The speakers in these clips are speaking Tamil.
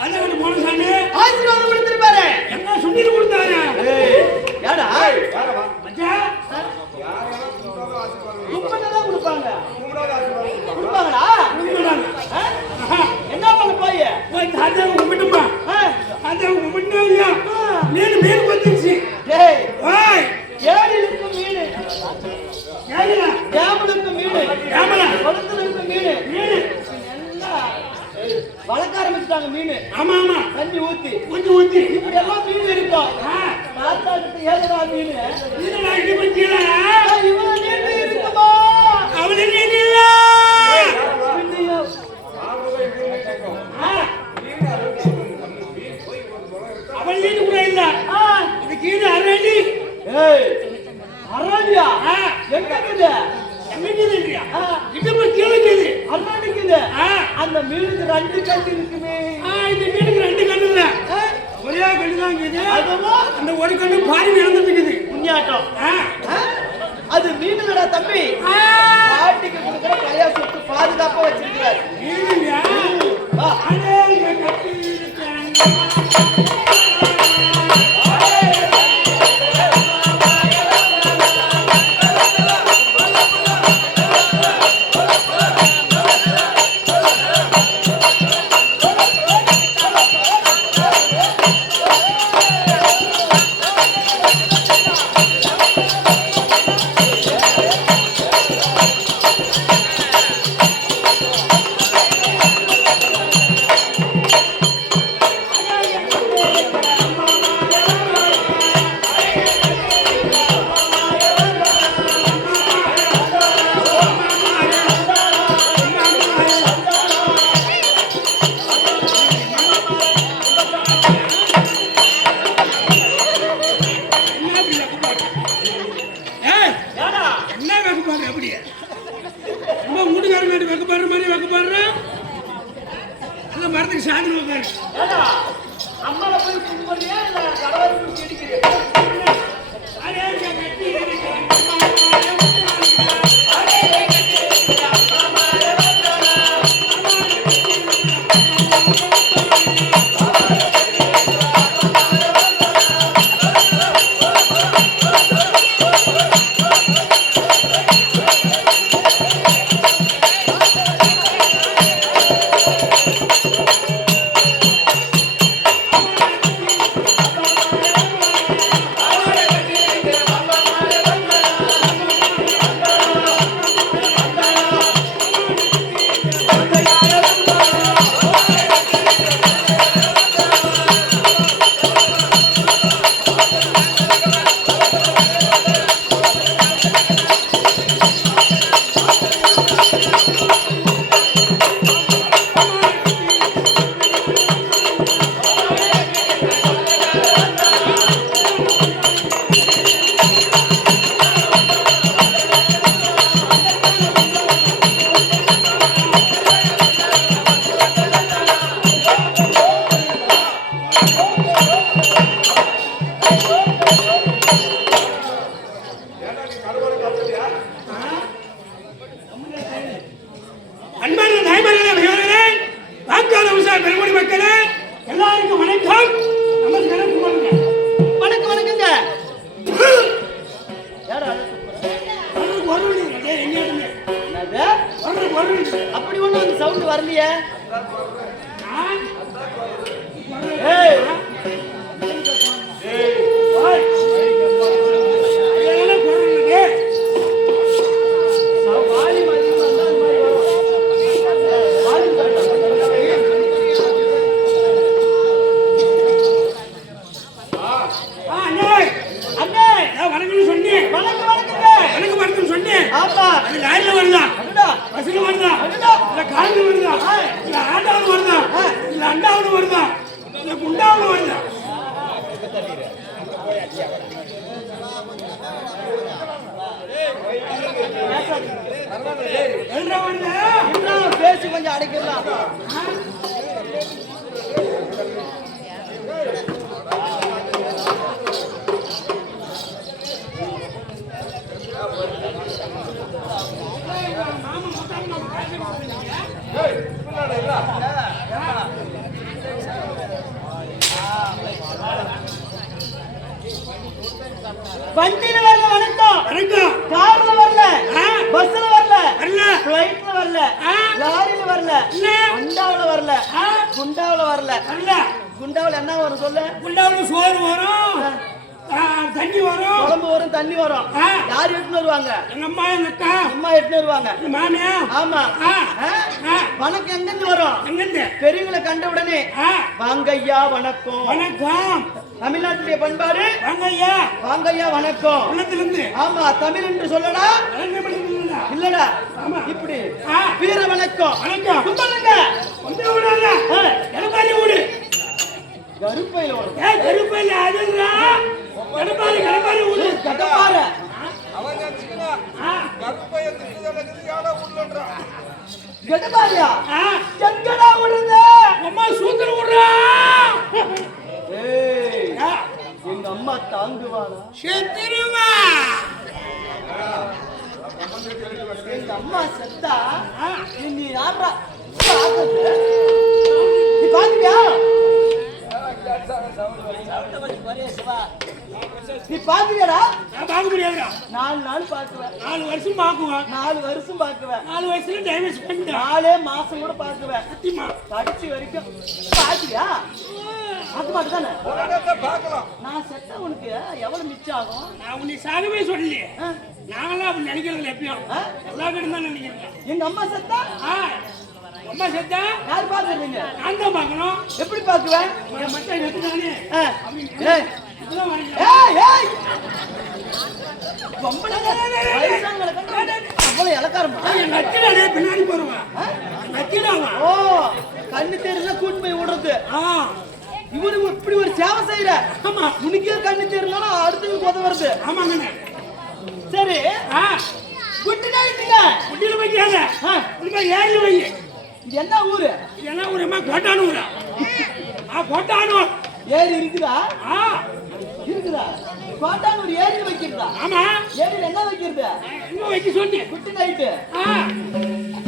அதான் போன சாமி ஆசீர்வாதம் கொடுத்திருப்பாரு. என்ன சொல்லிட்டு கொடுத்தாரு? ஏடா மச்சான் கும்பிட்டதான் கொடுப்பாங்க. கொடுப்பாங்களா? என்ன பண்ண போய் தாத்தாவை கும்பிட்டுமா? தாத்தாவை கும்பிட்டா இல்லையா? மீன் வந்துருச்சு. ஏரியில் இருக்கும் மீன், டேமில் இருக்கும் மீன், குளத்துல இருக்கும் மீன் வளர்க்க ஆரம்பிச்சுட்டாங்க. மீன் ஆமா ஆமா தண்ணி ஊத்தி இப்படி எல்லாம் மீன் இருக்கும். தாத்தா கிட்ட ஏதா மீன் இவன் நீண்டு இருக்குமா? அவளை நீண்டு இல்ல அவள் நீண்டு கூட இல்ல. இது கீழே அரண்டி. அரண்டியா? எங்கக்குது? எங்கக்குதுன்றியா? இடுப்பு கீழக்குது. அரண்டிக்குது. அந்த மீனுக்கு 2 கண்ணு இருக்குமே. இந்த மீனுக்கு 2 கண்ணு இல்ல, ஒரே கண்ணு தான் இருக்குது. அந்த ஒரு கண்ணு பாதி இழந்துட்டுக்குது. முன்னாட்டம் அது மீனுடா தம்பி. பாட்டிக்கு கொடுக்குற பையா சுட்டு பாதுகாப்பா வச்சிருக்கிறார். மீனுயா? மரத்துக்கு சாயந்தரம் உட்காரு. அம்மாவை போய் கும்பிடுறியா இல்ல கடவுள் கேட்கிறேன்? பெருமொழி மக்களே எல்லாருக்கும் வணக்கம். நமஸ்காரம். வணக்கம். வணக்கங்க. அப்படி ஒண்ணு அந்த சவுண்ட் வரலையே. பேசி கொஞ்சம் அடைக்கலாம். வண்டியில வரல வணக்கம் வணக்கம். கார்ல வரல ஆ. பஸ்ல வரல வரல. ஃளைட்ல வரல ஆ. லாரில வரல இல்ல. அண்டாவுல வரல ஆ. குண்டாவுல வரல வரல. குண்டாவுல என்ன வரும் சொல்லு குண்டாவுல சோறு வரும், தண்ணி வரும், குழம்பு வரும் தண்ணி வரும் ஆ. யார் எடுத்துன்னு வருவாங்க எங்க அம்மா எங்க அக்கா அம்மா எடுத்துன்னு வருவாங்க எங்க மாமியா. ஆமா ஆ. ஆ? ஆ. வணக்கம் எங்கிருந்து வரும் எங்கிருந்து? பெரியவங்களை கண்ட உடனே ஆ. வாங்கய்யா வணக்கம் வணக்கம். தமிழ்நாட்டுடைய பண்பாடு வாங்க ஐயா. வாங்கய்யா வணக்கம் உள்ளத்திலிருந்து ஆமா தமிழ் என்று சொல்லடா வணக்கம் பண்ணுறீங்களா? இல்லடா ஆமா. இப்படி ஆ. வீர வணக்கம் வணக்கம். கும்பிடுங்க வந்து விடாத. எடப்பாடி விடு. கருப்பையில வரும் கருப்பையில அதுன்றா. எடப்பாடி எடப்பாடி விடு. கட்டப்பார கட்டப்பாரியா எங்கடா விடுங்க அம்மா சூத்திரம் விடுறா. ஏய் எங்க அம்மா தாங்குவாளா செத்துருவா. எங்க அம்மா செத்தா ஆ. நீ யாரா நீ பாத்துக்கியா நீ பாத்துக்கியாடா நான் பார்க்க முடியாதுடா. 4 நாள் பாக்குவேன் 4 வருஷம் பார்க்குவேன். 4 வருஷம் பாக்குவேன் 4 வயசுல டைவர்ஸ் பண்ணிட்டேன். 4 மாசம் கூட பாக்குவேன் சத்தியமா. கடைசி வரைக்கும் பாத்துக்கியா பார்க்க மாட்டேதானே நான் செத்தா உனக்கு எவ்வளவு மிச்சம் ஆகும் நான் உன்னை சாகவே சொல்லி. ஆ? நாங்களாம் அப்படி நினைக்கிறது எப்பயும். ஆ? எல்லா கிட்ட தான் நினைக்கிறேன். எங்க அம்மா செத்தா ஆ. அம்மா செத்தா யார் பாக்குறீங்க நான் தான் பார்க்கணும். எப்படி பாக்குவேன் என் மச்சான் செத்துட்டானே. ஏய் இப்பதான் வரீங்க. ஏய் ஏய் வயசானவங்களை கண்டா அவ்வளவு இலக்காரமா என் நக்கிலாடே பின்னாடி போடுவான். நக்கிலாவா? ஓ கண்ணு தெரியல கூட்டு போய் விடுறது ஆ. இவரு இப்படி ஒரு சேவை செய்யற ஆமா. உனக்கே கண்ணு தெரியலன்னா அடுத்தவங்க உதவுறது ஆமாங்கண்ணே. சரி ஆ. குட்டி நாயிட்டீங்க குட்டியில வைக்காத. ஆ. இனிமே ஏரியில் வை. இது என்ன ஊரு என்ன ஒரு அம்மா கோட்டானூரா? கோட்டானூர். ஏரி இருக்குதா ஆ. இருக்குதா கோட்டான் ஒரு ஏரி வைக்கிறதா ஆமா. ஏரியில என்ன வைக்கிறது எங்க வைக்க சொன்னி? குட்டி நைட்டு ஆ.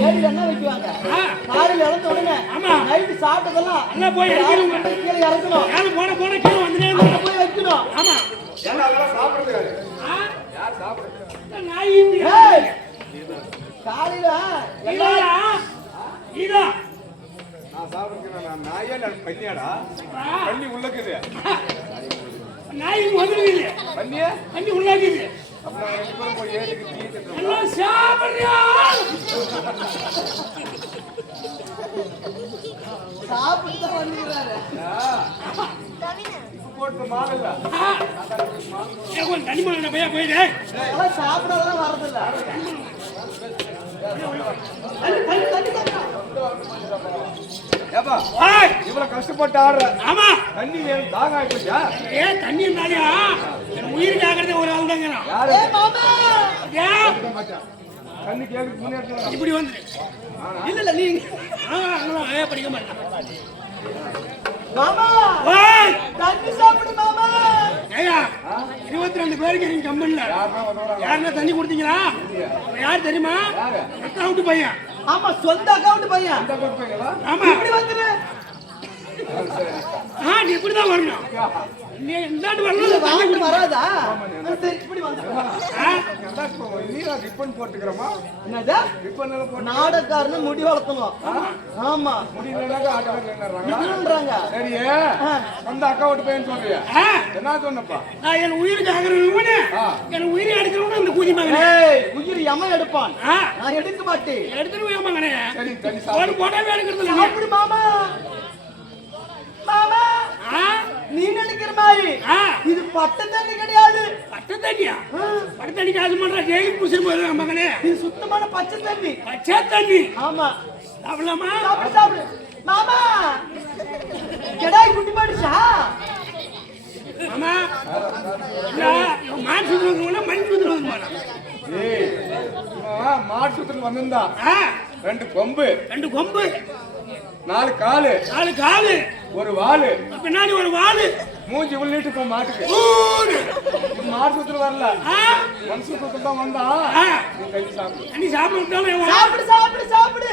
ஏரியில என்ன வைக்குவாங்க ஆ. காலையில இறந்த உடனே ஆமா. நைட்டு சாப்பிட்டதெல்லாம் எல்லாம் போய் இறக்கணுங்க. கீழே இறக்கணும் யாரு போன கீழே வந்துனே அங்க இருக்கணும். போய் வைக்கணும் ஆமா. ஆ? இந்த நாய் இந்த ஏய் காலையில இதா? இதா? ஆ. நாய் இங்க வந்துருக்குது. தண்ணி உள்ளாக்குது. எல்லாம் சாப்பிடுறியா? சாப்பிட்டு தான் வந்துக்கிறாரு ஆ. ஏய், கொஞ்சம் தண்ணி போடுங்க பையா போயிடு. அதெல்லாம் சாப்பிடாதான் வரதில்ல தண்ணி தண்ணி தண்ணி ஏய், இவ்வளவு கஷ்டப்பட்டு ஆடுற ஆமா. தண்ணி வேணும் தாங்க ஆயிடுச்சா ஏன் தண்ணி இருந்தாலியா என் உயிர் காக்கிறது ஒரு ஆள் தாங்கிறான். யாரு ஏ மாமா ஏன் தண்ணி கேட்க முன்னேற்ற இப்படி வந்து இல்ல இல்ல நீங்க அங்கெல்லாம் படிக்க மாட்டேன். மாமா ஓய், தண்ணி சாப்பிடு மாமா ஏய்யா, 22 பேருக்கு நீங்க கம்பெனில யாருன்னா தண்ணி கொடுத்தீங்களா? யார் தெரியுமா? அக்கௌண்ட் பையன். ஆமா சொந்த அக்கவுண்ட் பையன் ஆமா. இப்படி வந்துரு நீ இப்படிதான் வரணும். நீ இந்தாண்டு இல்ல வரணும். வாங்க வராதா சரி இப்படி வந்துரு ரிப்பன் போட்டுக்கிறோமா என்னது ரிப்பன் எல்லாம் போட்டு நாடகாரன்னு முடி வளர்த்தணும் ஆமா முடியலனாக்கா ஆட்டோல என்னன்றாங்க சரி அந்த அக்கா விட்டு போயின்னு சொல்றியா என்ன சொன்னப்பா நான் என் உயிருக்கு ஆகிறவனு என் உயிரை எடுக்கிறவனு அந்த கூதி மகனே. ஏய் உயிர் எமன் எடுப்பான் நான் எடுக்க மாட்டேன் எடுத்துட்டு போய் மகனே. சரி தண்ணி போன போட்டாவே எடுக்கிறது இல்லை. சாப்பிடு மாமா மாமா ஆ? நீ நினைக்கிற மாதிரி ஆ. இது பட்ட தண்ணி கிடையாது பட்ட தண்ணியா? பட்ட தண்ணி காசு பண்ற ஜெயிலுக்கு புடிச்சிட்டு போயிருக்காங்க மகனே. இது சுத்தமான பச்சை தண்ணி பச்சை தண்ணி. ஆமா சாப்பிடலாமா? சாப்பிடு சாப்பிடு மாமா கடாய் குட்டி மாடுச்சா ஆமா. இல்ல, இவன் மான் சுத்துறவங்க மண் சுத்துறவங்க போறான். ஏய் மாட்டு சுத்துல வந்திருந்தா ஆ. 2 கொம்பு 2 கொம்பு 4 காலு 4 காலு ஒரு வாலு பின்னாடி ஒரு வாலு மூஞ்சி உள்ளிட்டு போ மாட்டுக்கு ஊரு. இது மாட்டு சுத்துல வரல ஆ. மனுஷ சுத்துல தான் வந்தா ஆ. நீ தண்ணி சாப்பிடு தண்ணி சாப்பிட விட்டாலும் என் வா- சாப்பிடு சாப்பிடு சாப்பிடு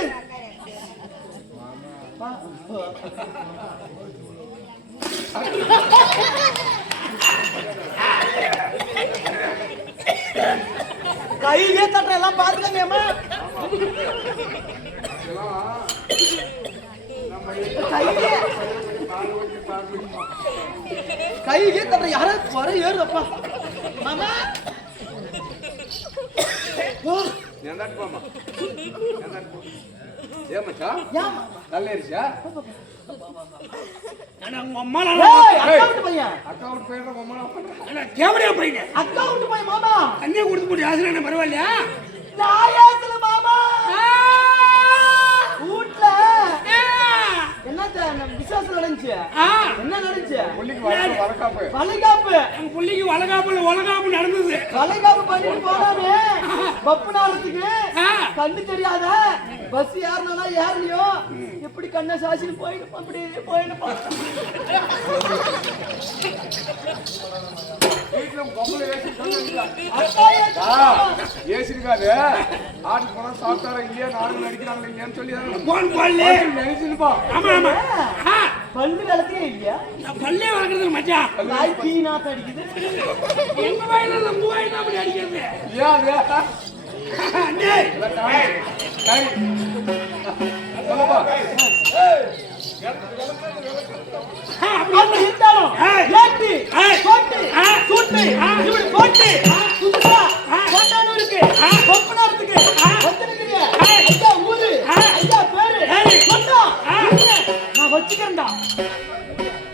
கையிலே தட்டுற எல்லாம் பாத்துக்கங்கம்மா. கையிலே தட்டுற யாரும் வர ஏறுதப்பா மாமா. எந்தாட்டு போமா ஏமாச்சா ஏமா நல்லேரிச்சா உங்க அம்மா அக்கா விட்டு பையன் அக்கா விட்டு போயிடுற உமா கேவடியா போயிங்க அக்கா விட்டு பையன் மாமா. அண்ணே கொடுத்து போட்டு ஆசிரியர் பரவாயில்லையா நாயாத்துல மாமா வீட்ல என்ன விசேஷம் நடந்துச்சு. என்ன நடந்துச்சு? புள்ளிக்கு வளர்க்காப்பு வளைகாப்பு. எங்க புள்ளிக்கு வளகாப்பு நடந்தது. வளைகாப்பு பண்ணிட்டு போனாமே பப்பு நாளத்துக்கு கண்ணு தெரியாத பஸ் ஏறனா ஏறலையோ எப்படி கண்ணை சாசின்னு போயிடும் அப்படி போயிடும். வீட்டுல பொம்பளை அக்கா ஏசி இருக்காது ஆட்டுக்கு போனா சாப்பிட்டாரா இல்லையா நாலு நடிக்கிறாங்க இல்லையான்னு சொல்லி போன் போடல நினைச்சுப்பா. ஆமா ஆமா பல்லு வளர்த்தே இல்லையா? நான் பல்லே வளர்க்கறது மச்சான். நாய் பீ நாத்து அடிக்குது. எங்க வாயில நம்ம வாயில அப்படி அடிக்கிறது ஏன் அது அண்ணே கை சொல்லப்பா அப்படி இருந்தாலும் ஏட்டு போட்டு சூட்டு இப்படி போட்டு புதுசா கொண்டாடு இருக்கு பப்பு நாளத்துக்கு வந்துருக்குங்க. ஐயா ஊரு ஐயா பேரு சொன்னா நான் வச்சுக்கிறேன்டா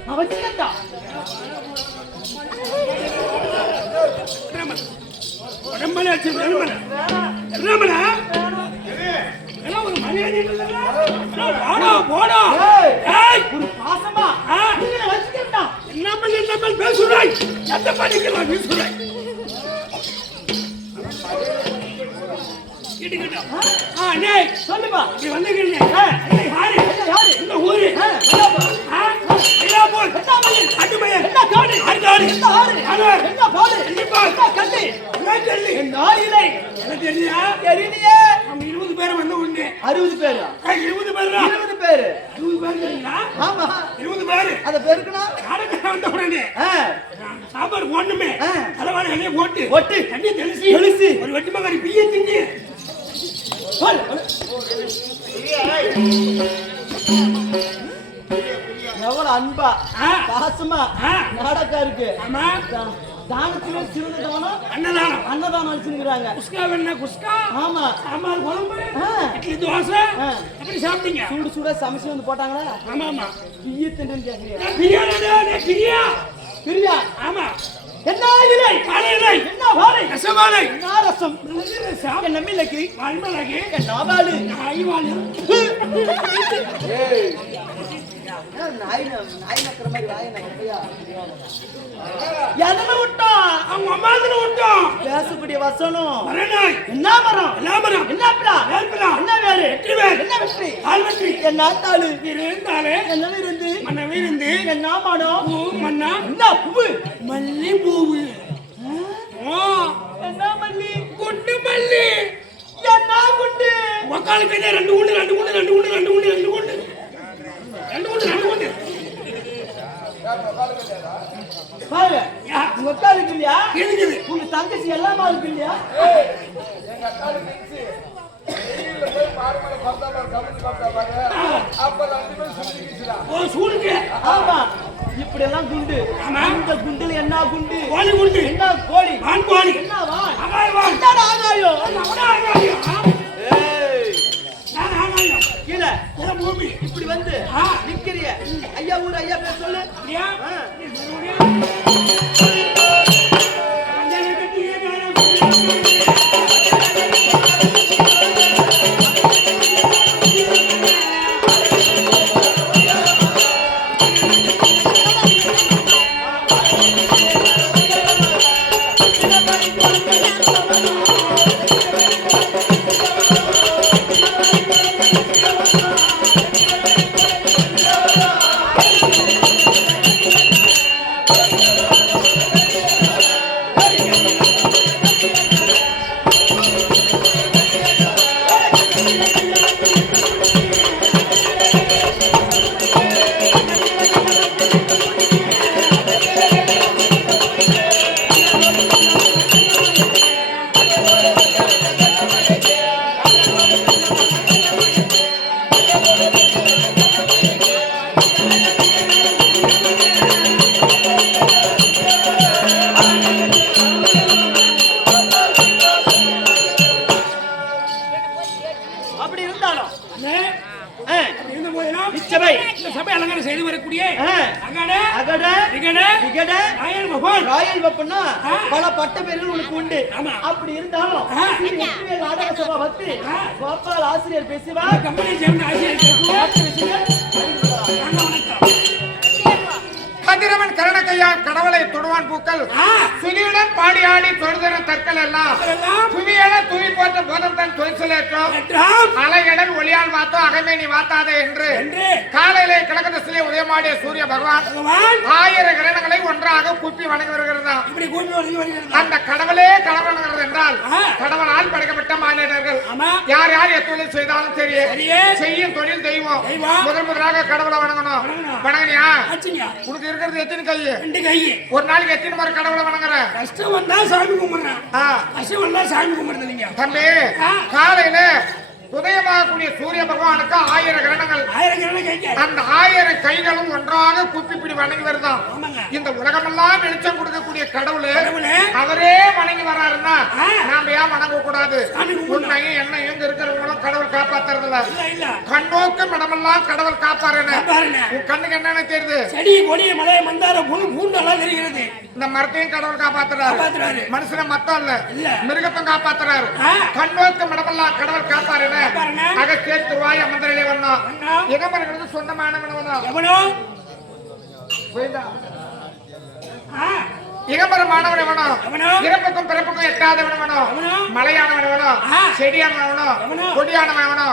நான் வச்சுக்கிறேன்டா. உடம்பல வச்சு ரமணா எல்லாம் ஒரு மரியாதை இல்லையா? போடா போடா ஏய் ஒரு பாசமா நீங்க வச்சுக்கிறேன்டா. நம்ம பேசுறாய் எந்த படிக்கலாம் பேசுறாய் அண்ணே சொல்லுப்பா. நீ வந்துக்கிறீங்க யாரு யாரு இந்த ஊரு மயிலாப்பூர் அட்டுமயன் என்ன காடு ஆறு என்ன ஆறு என்ன பாடு கண்டிப்பா என்ன கண்டு சொல்லி என்ன ஆயிலை எனக்கு தெரியா தெரியலையே. நம்ம 20 பேர் வந்து ஒண்ணு 60 பேரு 20 பேர் 20 பேரு 20 பேர் தெரியுங்களா? ஆமா 20 பேர் அத பேருக்குனா நாடகம் வந்த உடனே சாம்பார் போடணுமே தலைவாழை எண்ணெய் போட்டு ஒட்டு தண்ணி தெளிச்சு ஒரு வெட்டி மகரி பிய திங்கி எவ்வளவு அன்பா பாசமா நாடகா இருக்கு. ஆமா தானத்துல சிறந்த தானம் அன்னதானம் அன்னதானம் வச்சிருக்காங்க. குஸ்கா வேணா குஸ்கா ஆமா சாம்பார் குழம்பு இட்லி தோசை எப்படி சாப்பிட்டீங்க? சூடு சூடா சமைச்சு வந்து போட்டாங்களா? ஆமா ஆமா பிரிய தின்னு கேக்குறியா? பிரியா பிரியா ஆமா என்ன இலை வாழை இலை என்ன வாழை ரசவாழை என்ன ரசம் என்ன மிளகு வாய்மலகு என்ன வாழு நாய் வாழை ஏய் நாய் நக்கிற மாதிரி வாயை நக்கையா எதன விட்டோம் அவங்க அம்மாதுல விட்டோம் பேசக்கூடிய வசனம் வரநாய் என்ன மரம் என்ன பிளா என்ன வேறு என்ன வெற்றி ஆல்வெற்றி என்ன தாளு இருந்தாலே என்ன விருந்து மன்ன விருந்து என்ன மனம் பூ மன்னா என்ன பூவு மல்லி பூவு என்ன மல்லி குண்டு மல்லி என்ன குண்டு உக்காலுக்கு ரெண்டு குண்டு பாரு உங்க அக்கா இருக்கு இல்லையா இருக்குது உங்க தங்கச்சி எல்லாமா இருக்கு இல்லையா எங்க அக்காளுக்கு இருந்துச்சு. வெயில்ல போய் பாரு மேல பத்தா பாரு கமெண்ட் பார்த்தா பாரு அப்ப 2 பேரும் சுத்திக்கிச்சுடா. ஓ சூடுக்கு ஆமா இப்படி எல்லாம் குண்டு ஆமா. இந்த குண்டுல என்ன குண்டு கோழி குண்டு என்ன கோழி வான் கோழி என்ன வான் ஆகாய வான் என்னடா ஆகாயம் அவன ஆகாயம் ஏய் நான் ஆகாயம் கீழே இத பூமி இப்படி வந்து நிக்கிறிய ஐயா ஊர் ஐயா பேர் சொல்லு அப்படியா நீ சொல்லுறியா அஞ்சலி கட்டியே அகடே அகட இகடே இகட ராயல் பகவான் ராயல் வெப்பன்னா பல பட்ட பேர்கள் உனக்கு உண்டு. ஆமா. அப்படி இருந்தாலும் இது வெற்றிவேல் நாடக சபா பத்தி கோபால் ஆசிரியர் பேசுவா. கம்பெனி சேர்ந்த ஆசிரியர் பேசுவோம். வணக்கம். கதிரவன் கரணக்கையா கடவுளை தொடுவான் பூக்கள் சுதியுடன் பாடி ஆடி தொழுதன தற்கள் எல்லாம் புவியென துவி போட்ட போதம் தன் தொழிற்சலேற்றோம் அலையடல் ஒளியால் வாத்தோ அகமே நீ வாத்தாதே என்று காலையிலே கிழக்கு திசையிலே உதயமாடிய சூரிய பகவான் 1000 கிரணங்களை ஒன்றாக கூப்பி வணங்கி வருகிறதா. அந்த கடவுளே கடவுள் என்றால் கடவுளால் படைக்கப்பட்ட மாநிலர்கள் யார் யார் எத்தொழில் செய்தாலும் சரி செய்யும் தொழில் தெய்வம் முதலாக கடவுளை வணங்கணும். வணங்கினியா? உனக்கு இருக்கிறது எத்தனை கையை? 2 கையை. ஒரு நாளைக்கு எத்தனை முறை கடவுளை வணங்குற? கஷ்டம் வந்தா சாமி கும்பிடுறேன். கஷ்டம் வந்தா சாமி கும்பிடுறது இல்லைங்க தம்பி. காலையில உதயமாகக்கூடிய சூரிய பகவானுக்கு 1000 கிரணங்கள். 1000 கிரணம் கைங்க. அந்த 1000 கைகளும் ஒன்றாக கூப்பிப்பிடி வணங்கி வருதான். இந்த உலகமெல்லாம் வெளிச்சம் கொடுக்கக்கூடிய கடவுளே அவரே வணங்கி வராருன்னா நாம ஏன் வணங்க கூடாது? உன்னையும் என்னையும் இங்க இருக்கிறவங்களும் கடவுள் காப்பாத்துறதுல கண்ணோக்கும் இடமெல்லாம் கடவுள் காப்பாருன்னு உன் கண்ணுக்கு என்னன்னு தெரியுது? செடி கொடி மலை மந்தார புல் பூண்டெல்லாம் தெரிகிறது. இந்த மரத்தையும் கடவுள் காப்பாத்துறாரு. மனுஷனை மத்தம் இல்ல மிருகத்தையும் காப்பாத்துறாரு. கண்ணோக்கும் இடமெல்லாம் கடவுள் காப்பாருன்னு அகத்தேர் திருவாய் அமர்ந்தலே வந்தோம். எகமரங்களுக்கு சொந்தமானவன் இகம்பரமானவன் எவனோ, இறப்புக்கும் பிறப்புக்கும் எட்டாதவன் எவனோ, மலையானவன் எவனோ, செடியானவன் எவனோ, கொடியானவன் எவனோ,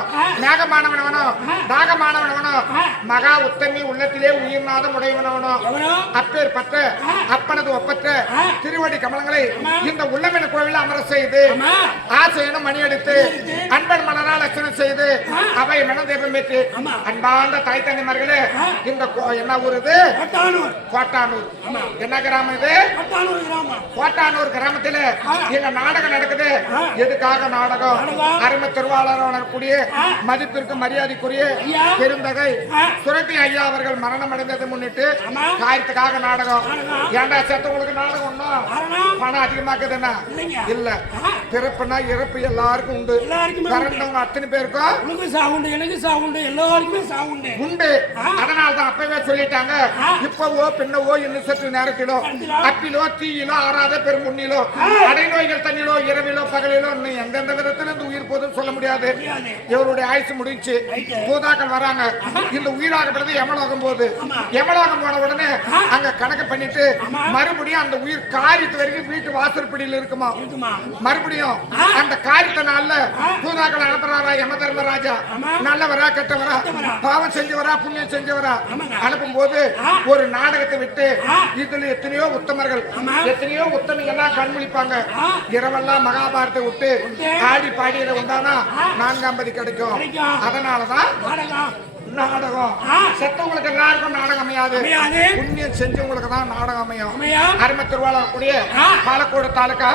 மேகமானவன் எவனோ, தாகமானவன் எவனோ, மகா உத்தமி உள்ளத்திலே உயிர்நாதம் உடையவனவனோ, அப்பேற்பட்ட அப்பனது ஒப்பற்ற திருவடி கமலங்களை இந்த உள்ளமென கோவில் அமர செய்து ஆசையனும் மணி எடுத்து அன்பன் மலரால் அர்ச்சனை செய்து அவை மனதேபம் பெற்று அன்பார்ந்த தாய் தந்தைமார்களே, இந்த என்ன ஊர் இது? கோட்டானூர். என்ன கிராமம் இது? கோட்டானூர் கிராமத்துல எங்க நாடகம் நடக்குது. எதுக்காக நாடகம்? அருமை திருவாளர் கூடிய மதிப்பிற்கு மரியாதைக்குரிய பெருந்தகை சுரட்டி ஐயா அவர்கள் மரணம் அடைந்ததை முன்னிட்டு காரியத்துக்காக நாடகம். ஏண்டா செத்தவங்களுக்கு நாடகம் ஒண்ணும் பணம் அதிகமாக்குதுன்னா இல்ல. பிறப்புனா இறப்பு எல்லாருக்கும் உண்டு. பிறந்தவங்க அத்தனை பேருக்கும் சாவுண்டு, எனக்கு சாவுண்டு, எல்லாருக்குமே சாவுண்டு உண்டு. அதனால்தான் அப்பவே சொல்லிட்டாங்க, இப்பவோ பின்னவோ இன்னும் சற்று நேரத்திலோ அப்பிலோ தீயிலோ ஆறாத பெரும் முன்னிலோ அடை நோய்கள் தண்ணிலோ இரவிலோ பகலிலோ எந்தெந்த விதத்துல இந்த உயிர் போதும் சொல்ல முடியாது. இவருடைய ஆயுசு முடிஞ்சு பூதாக்கள் வராங்க. இந்த உயிராகப்படுறது யமலோகம் போகுது. யமலோகம் போன உடனே அங்க கணக்கு பண்ணிட்டு மறுபடியும் அந்த உயிர் காரியத்து வரைக்கும் வீட்டு வாசற்படியில் இருக்குமா. மறுபடியும் அந்த காரியத்தை நாள்ல பூதாக்கள் அனுப்புறாரா யம தர்மராஜா. நல்லவரா கெட்டவரா, பாவம் செஞ்சவரா புண்ணியம் செஞ்சவரா அனுப்பும் போது ஒரு நாடகத்தை விட்டு இதுல எத்தனையோ உத்தமர்கள் எத்தனையோ உத்தமிகள்லாம் கண்முழிப்பாங்க. இரவெல்லாம் மகாபாரத்தை விட்டு ஆடி பாடியில உண்டானா 450 கிடைக்கும். அதனாலதான் நாடகம். செத்தவங்களுக்கு எல்லாருக்கும் நாடகம் அமையாது. புண்ணியம் செஞ்சவங்களுக்கு தான் நாடகம் அமையும். அருமை திருவாளர் கூடிய பாலக்கோடு தாலுகா